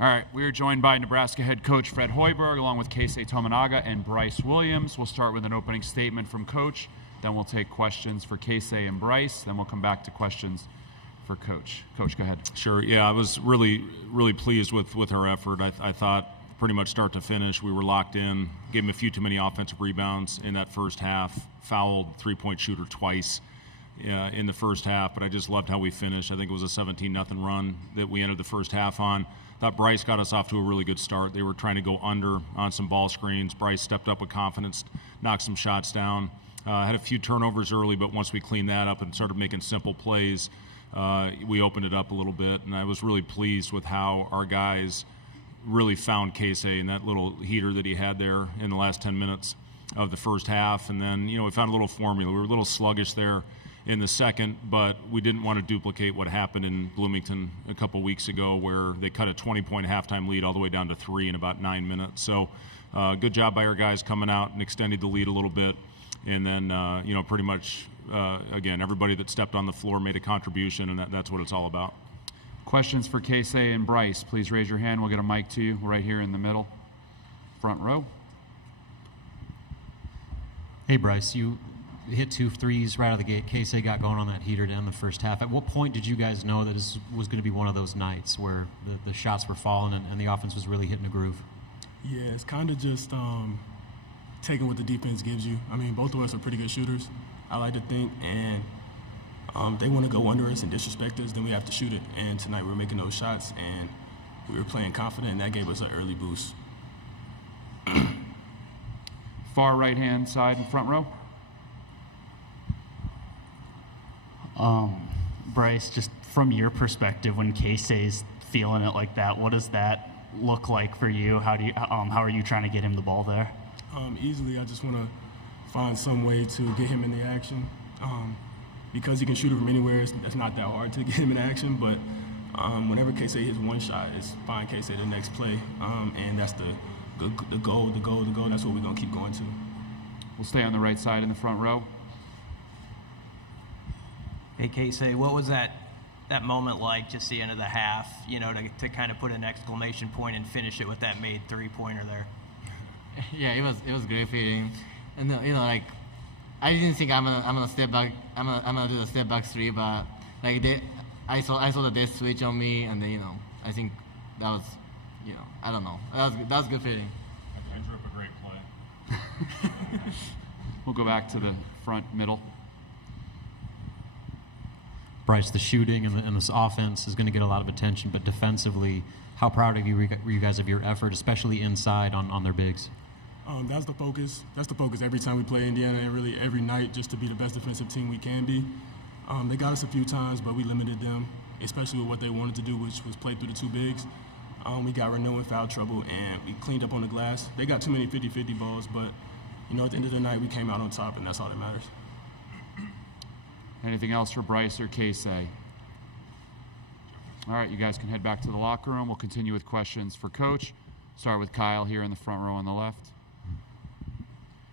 All right, we're joined by Nebraska head coach Fred Hoiberg, along with Keisei Tominaga and Bryce Williams. We'll start with an opening statement from Coach, then we'll take questions for Keisei and Bryce, then we'll come back to questions for Coach. Coach, go ahead. Sure, yeah, I was really pleased with our effort. I thought pretty much start to finish, we were locked in, gave him a few too many offensive rebounds in that first half, fouled three-point shooter twice in the first half, but I just loved how we finished. I think it was a 17-0 run that we ended the first half on. Thought Bryce got us off to a really good start. They were trying to go under on some ball screens. Bryce stepped up with confidence, knocked some shots down. Had a few turnovers early, but once we cleaned that up and started making simple plays, we opened it up a little bit, and I was really pleased with how our guys really found Keisei and that little heater that he had there in the last 10 minutes of the first half. And then, we found a little formula. We were a little sluggish there in the second, but we didn't want to duplicate what happened in Bloomington a couple weeks ago where they cut a 20-point halftime lead all the way down to 3 in about 9 minutes. So good job by our guys coming out and extending the lead a little bit. And then, pretty much, again, everybody that stepped on the floor made a contribution, and that's what it's all about. Questions for Keisei and Bryce, please raise your hand. We'll get a mic to you right here in the middle, front row. Hey, Bryce, you hit 2 threes right out of the gate. Keisei got going on that heater down the first half. At what point did you guys know that this was going to be one of those nights where the shots were falling and the offense was really hitting a groove? Yeah, it's kind of just taking what the defense gives you. I mean, both of us are pretty good shooters, I like to think, and they want to go under us and disrespect us, then we have to shoot it. And tonight we were making those shots, and we were playing confident, and that gave us an early boost. Far right-hand side in front row. Bryce, just from your perspective, when Keisei's feeling it like that, what does that look like for you? How are you trying to get him the ball there? Easily, I just want to find some way to get him in the action. Because he can shoot it from anywhere, it's not that hard to get him in action. But whenever Keisei hits one shot, it's find Keisei the next play, and that's the goal. That's what we're gonna keep going to. We'll stay on the right side in the front row. Hey, Keisei, what was that moment like, just the end of the half, to kind of put an exclamation point and finish it with that made three-pointer there? Yeah, it was great feeling, and I didn't think I'm gonna step back. I'm gonna do the step back three, but I saw that they switch on me, and then I think that was I don't know, that was good feeling. I drew up a great play. We'll go back to the front middle. Bryce, the shooting and this offense is going to get a lot of attention, but defensively, how proud of you were you guys of your effort, especially inside on their bigs? That's the focus. That's the focus every time we play Indiana, and really every night, just to be the best defensive team we can be. They got us a few times, but we limited them, especially with what they wanted to do, which was play through the 2 bigs. We got Renault in foul trouble, and we cleaned up on the glass. They got too many 50-50 balls, but at the end of the night, we came out on top, and that's all that matters. Anything else for Bryce or Keisei? All right, you guys can head back to the locker room. We'll continue with questions for Coach. Start with Kyle here in the front row on the left.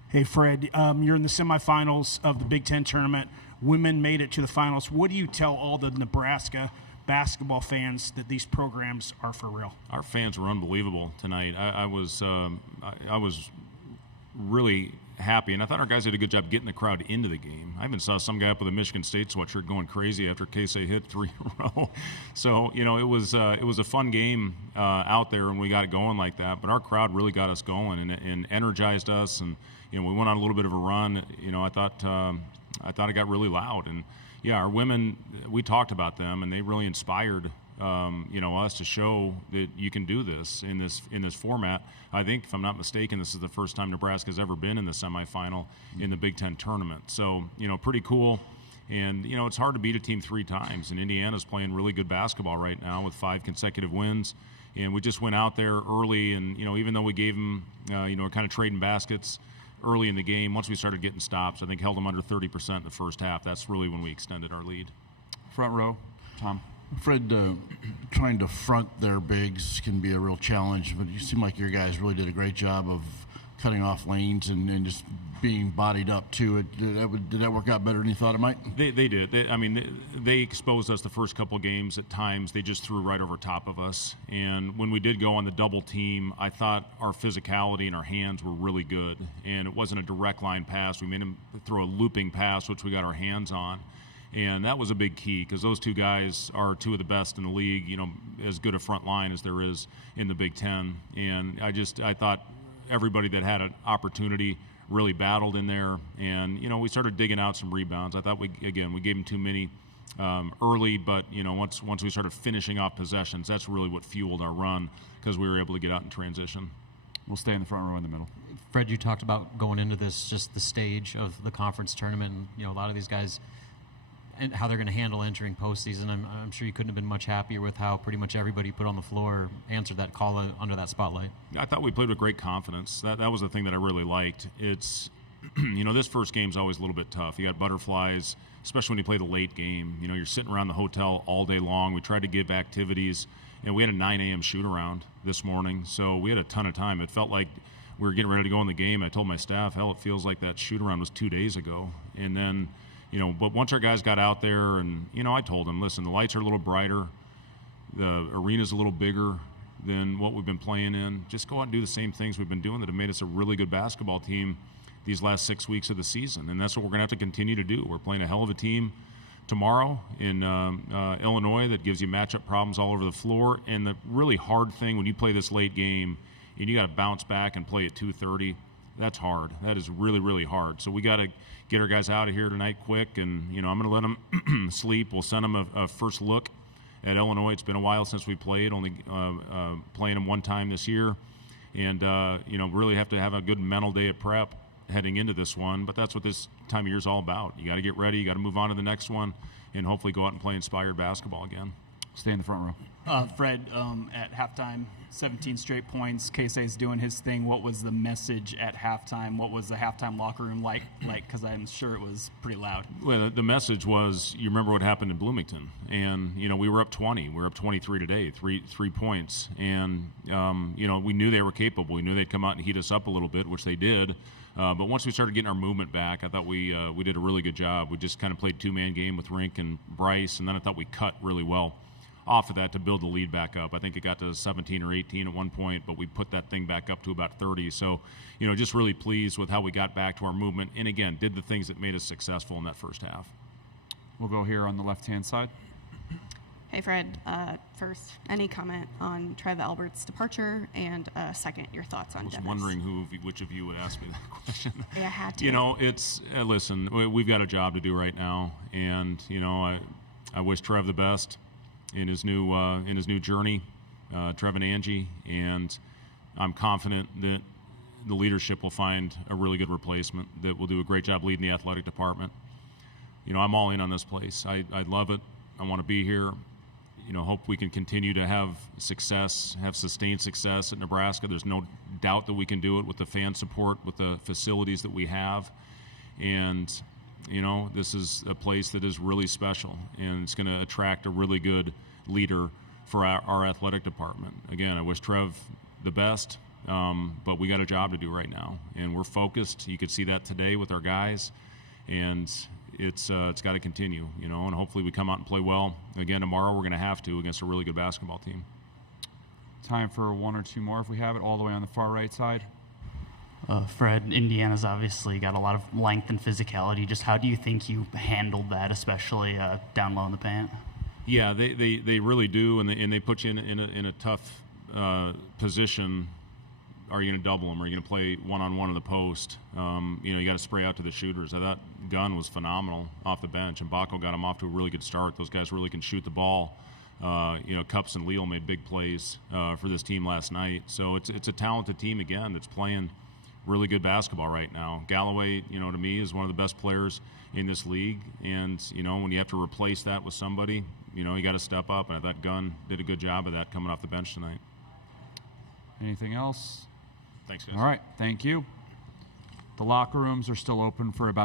Hey, Fred, you're in the semifinals of the Big Ten tournament. Women made it to the finals. What do you tell all the Nebraska basketball fans that these programs are for real? Our fans were unbelievable tonight. I was really happy, and I thought our guys did a good job getting the crowd into the game. I even saw some guy up with a Michigan State sweatshirt going crazy after Keisei hit 3 in a row. So it was a fun game out there, and we got it going like that. But our crowd really got us going and energized us, and we went on a little bit of a run. I thought it got really loud, and yeah, our women, we talked about them, and they really inspired us to show that you can do this in this format. I think, if I'm not mistaken, this is the first time Nebraska's ever been in the semifinal in the Big Ten tournament. So, pretty cool. And, it's hard to beat a team 3 times. And Indiana's playing really good basketball right now with 5 consecutive wins. And we just went out there early, and, even though we gave them, kind of trading baskets early in the game, once we started getting stops, I think held them under 30% in the first half. That's really when we extended our lead. Front row, Tom. Fred, trying to front their bigs can be a real challenge, but you seem like your guys really did a great job of cutting off lanes and just being bodied up to it. Did that work out better than you thought it might? They did. They exposed us the first couple games. At times, they just threw right over top of us. And when we did go on the double team, I thought our physicality and our hands were really good. And it wasn't a direct line pass. We made them throw a looping pass, which we got our hands on. And that was a big key because those two guys are two of the best in the league, as good a front line as there is in the Big Ten. And I thought everybody that had an opportunity really battled in there. And, we started digging out some rebounds. I thought we gave them too many early, but, once we started finishing off possessions, that's really what fueled our run because we were able to get out in transition. We'll stay in the front row in the middle. Fred, you talked about going into this, just the stage of the conference tournament, and, a lot of these guys and how they're going to handle entering postseason. I'm sure you couldn't have been much happier with how pretty much everybody put on the floor answered that call under that spotlight. I thought we played with great confidence. That was the thing that I really liked. It's, this first game's always a little bit tough. You got butterflies, especially when you play the late game. You're sitting around the hotel all day long. We tried to give activities, and we had a 9 a.m. shoot-around this morning, so we had a ton of time. It felt like we were getting ready to go in the game. I told my staff, hell, it feels like that shoot-around was 2 days ago. And then, but once our guys got out there and, I told them, listen, the lights are a little brighter, the arena's a little bigger than what we've been playing in. Just go out and do the same things we've been doing that have made us a really good basketball team these last 6 weeks of the season. And that's what we're going to have to continue to do. We're playing a hell of a team tomorrow in Illinois that gives you matchup problems all over the floor. And the really hard thing when you play this late game and you got to bounce back and play at 2:30, that's hard. That is really, really hard. So we got to get our guys out of here tonight quick, and I'm going to let them sleep. We'll send them a first look at Illinois. It's been a while since we played, only playing them one time this year, and really have to have a good mental day of prep heading into this one. But that's what this time of year is all about. You got to get ready. You got to move on to the next one, and hopefully go out and play inspired basketball again. Stay in the front row. Fred, at halftime, 17 straight points. Casey's doing his thing. What was the message at halftime? What was the halftime locker room like? Because I'm sure it was pretty loud. Well, the message was, you remember what happened in Bloomington, and we were up 20. We were up 23 today, three points, and we knew they were capable. We knew they'd come out and heat us up a little bit, which they did. But once we started getting our movement back, I thought we did a really good job. We just kind of played two-man game with Rink and Bryce, and then I thought we cut really well off of that to build the lead back up. I think it got to 17 or 18 at one point, but we put that thing back up to about 30. So, just really pleased with how we got back to our movement and, again, did the things that made us successful in that first half. We'll go here on the left-hand side. Hey, Fred. First, any comment on Trev Albert's departure? And second, your thoughts on Dennis? I was wondering which of you would ask me that question. Yeah, I had to. It's listen, we've got a job to do right now, and I wish Trev the best in his new journey, Trev and Angie, and I'm confident that the leadership will find a really good replacement that will do a great job leading the athletic department. I'm all in on this place. I love it. I want to be here. Hope we can continue to have success, have sustained success at Nebraska. There's no doubt that we can do it with the fan support, with the facilities that we have, and this is a place that is really special, and it's going to attract a really good leader for our athletic department. Again, I wish Trev the best, but we got a job to do right now, and we're focused. You could see that today with our guys, and it's got to continue, and hopefully we come out and play well. Again, tomorrow we're going to have to against a really good basketball team. Time for one or two more if we have it, all the way on the far right side. Fred, Indiana's obviously got a lot of length and physicality. Just how do you think you handled that, especially down low in the paint? Yeah, they really do, and they put you in a tough position. Are you going to double them? Are you going to play one-on-one in the post? You got to spray out to the shooters. I thought Gunn was phenomenal off the bench, and Baco got him off to a really good start. Those guys really can shoot the ball. Cups and Leal made big plays for this team last night. So it's a talented team again that's playing really good basketball right now. Galloway, to me, is one of the best players in this league. And, when you have to replace that with somebody, you got to step up. And I thought Gunn did a good job of that coming off the bench tonight. Anything else? Thanks, guys. All right. Thank you. The locker rooms are still open for about